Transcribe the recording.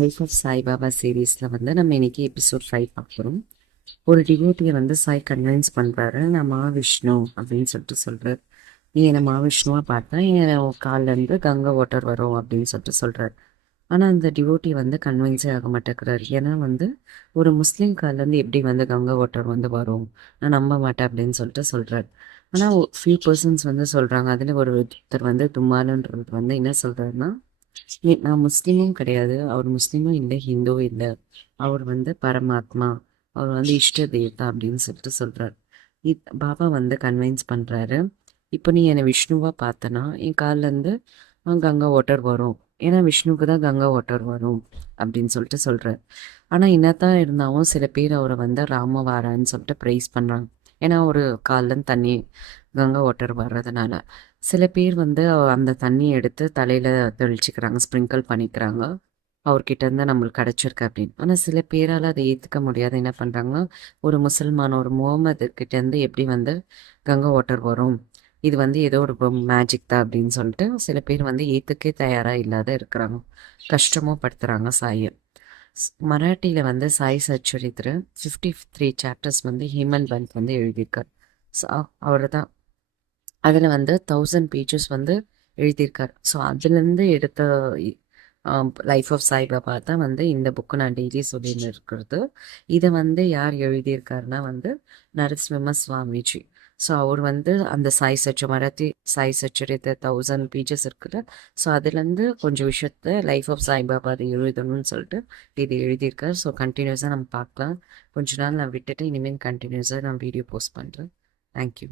Life of Saibaba சீரீஸில் வந்து நம்ம இன்னைக்கு எபிசோட் 5 பார்க்குறோம். ஒரு டிவோட்டியை வந்து சாய் கன்வின்ஸ் பண்ணுறாரு, நான் மகாவிஷ்ணு அப்படின்னு சொல்கிறார். நீ என்னை மகாவிஷ்ணுவாக பார்த்தா என் கால்லேருந்து கங்கை வாட்டர் வரும் அப்படின்னு சொல்கிறார். ஆனால் அந்த டிவோட்டி வந்து கன்வின்ஸே ஆக மாட்டேங்கிறார். ஏன்னா வந்து ஒரு முஸ்லீம் கால்லேருந்து எப்படி வந்து கங்கை வாட்டர் வந்து வரும், நான் நம்ப மாட்டேன் அப்படின்னு சொல்கிறார். ஆனால் ஃபியூ பர்சன்ஸ் வந்து சொல்கிறாங்க. அதில் ஒருத்தர் வந்து தும்மாலுன்றது வந்து என்ன சொல்கிறாருன்னா, நான் முஸ்லீமும் கிடையாது, அவர் முஸ்லீமும் இல்லை, ஹிந்துவும் இல்லை, அவர் வந்து பரமாத்மா, அவர் வந்து இஷ்ட தேவதா அப்படின்னு சொல்கிறார். பாபா வந்து கன்வின்ஸ் பண்ணுறாரு, இப்போ நீ என்னை விஷ்ணுவாக பார்த்தனா என் கால்லேருந்து கங்கா வாட்டர் வரும், ஏன்னா விஷ்ணுவுக்கு தான் கங்கா வாட்டர் வரும் அப்படின்னு சொல்கிறார். ஆனால் என்னத்தான் இருந்தாலும் சில பேர் அவரை வந்து ராமவாரான்னு சொல்லிட்டு ப்ரைஸ் பண்ணுறாங்க. ஏன்னா ஒரு கால்லேருந்து தண்ணி கங்கா வாட்டர் வர்றதுனால சில பேர் வந்து அந்த தண்ணியை எடுத்து தலையில் தெளிச்சுக்கிறாங்க, ஸ்ப்ரிங்கிள் பண்ணிக்கிறாங்க, அவர்கிட்ட இருந்து நம்மளுக்கு கிடச்சிருக்கு அப்படின்னு. ஆனால் சில பேரால் அதை ஏற்றுக்க முடியாது. என்ன பண்ணுறாங்க, ஒரு முசல்மான், ஒரு முகமது கிட்டேருந்து எப்படி வந்து கங்கா வாட்டர் வரும், இது வந்து ஏதோ ஒரு மேஜிக் தான் அப்படின்னு சொல்லிட்டு சில பேர் வந்து ஏற்றுக்கே தயாராக இல்லாத இருக்கிறாங்க, கஷ்டமும் படுத்துகிறாங்க சாயை. மராட்டியில் வந்து சாய் சச்சரித்திர 53 சாப்டர்ஸ் வந்து ஹேமந்த் பந்த் வந்து எழுதியிருக்கார். அவர் தான் அதில் வந்து 1000 பேஜஸ் வந்து எழுதியிருக்கார். ஸோ அதுலேருந்து எடுத்த லைஃப் ஆஃப் சாய்பாபா தான் வந்து இந்த புக்கு நான் டெய்லி சொல்லின்னு இருக்கிறது. இதை வந்து யார் எழுதியிருக்காருன்னா வந்து நரசிம்ம சுவாமிஜி. ஸோ அவர் வந்து அந்த மராத்தி சாய் சச்சரித்த 1000 பேஜஸ் இருக்குல்ல, ஸோ அதுலேருந்து கொஞ்சம் விஷயத்த லைஃப் ஆஃப் சாய்பாபா அதை எழுதணும்னு சொல்லிட்டு இது எழுதியிருக்கார். ஸோ கண்டினியூஸாக நம்ம பார்க்கலாம். கொஞ்ச நாள் நான் விட்டுட்டு இனிமேல் கண்டினியூஸாக நான் வீடியோ போஸ்ட் பண்ணுறேன். தேங்க்யூ.